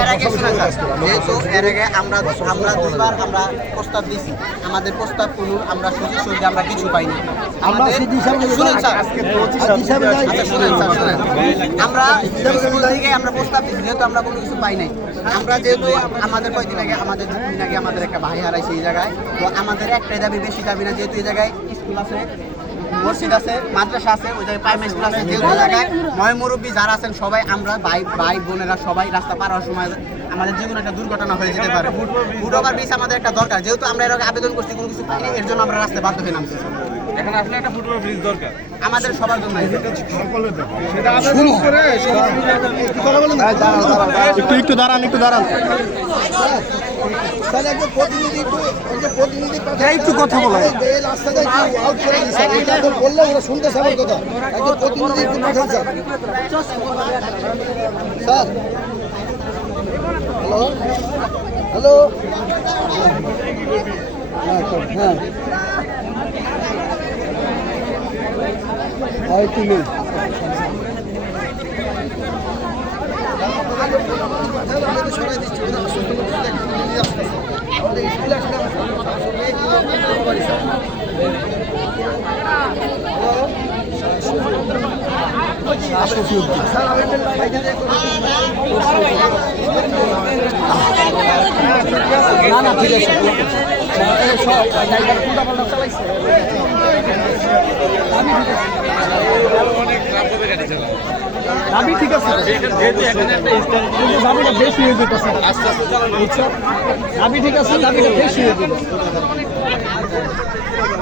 এর আগে শোনেন স্যার, যেহেতু এর আগে আমরা আমরা দুইবার আমরা প্রস্তাব দিছি। আমাদের প্রস্তাব কোনো আমরা সুযোগ সুবিধা আমরা কিছু পাইনি। আমাদের শুনুন স্যার। আচ্ছা শুনেন স্যার শুনেন আমরা স্কুল থেকে আমরা প্রস্তাব দিচ্ছি যেহেতু আমরা কোনো কিছু পাই নাই। আমরা যেহেতু আমাদের কয়দিন আগে আমাদের দুদিন আগে আমাদের একটা ভাই হারাইছে এই জায়গায়। তো আমাদের একটাই দাবি বেশি দাবি না যেহেতু এই জায়গায় স্কুল আছে। মসজিদ আছে মাদ্রাসা আছে ওই জায়গায় প্রাইমারি স্কুল আছে ওই জায়গায়। ময় মুরব্বী যারা আছেন সবাই আমরা ভাই ভাই বোনেরা সবাই রাস্তা পার হওয়ার সময় আমাদের যে কোনো একটা দুর্ঘটনা হয়ে যেতে পারে। ফুট ওভার ব্রিজ আমাদের একটা দরকার। যেহেতু আমরা এর আগে আবেদন করছি কোনো কিছু পাইনি এর জন্য আমরা রাস্তায় বাধ্য হয়ে নামছি। এখন আসলে একটা ফুটবল ব্রিজ দরকার। আমাদের সবার জন্য একটু একটু দাঁড়ান একটু দাঁড়ান। একটু কথা বলা। বললে ওরা শুনতে আমার কথা। একজন প্রতিনিধি একটু পাঠান হ্যালো? হ্যালো? হ্যাঁ স্যার, হ্যাঁ। হয় না না ঠিক আছে। আমি ঠিক আছে একটা কিন্তু দাবিটা বেশি হয়ে যেতেছে। দাবি ঠিক আছে দাবিটা বেশি হয়ে যেতেছে।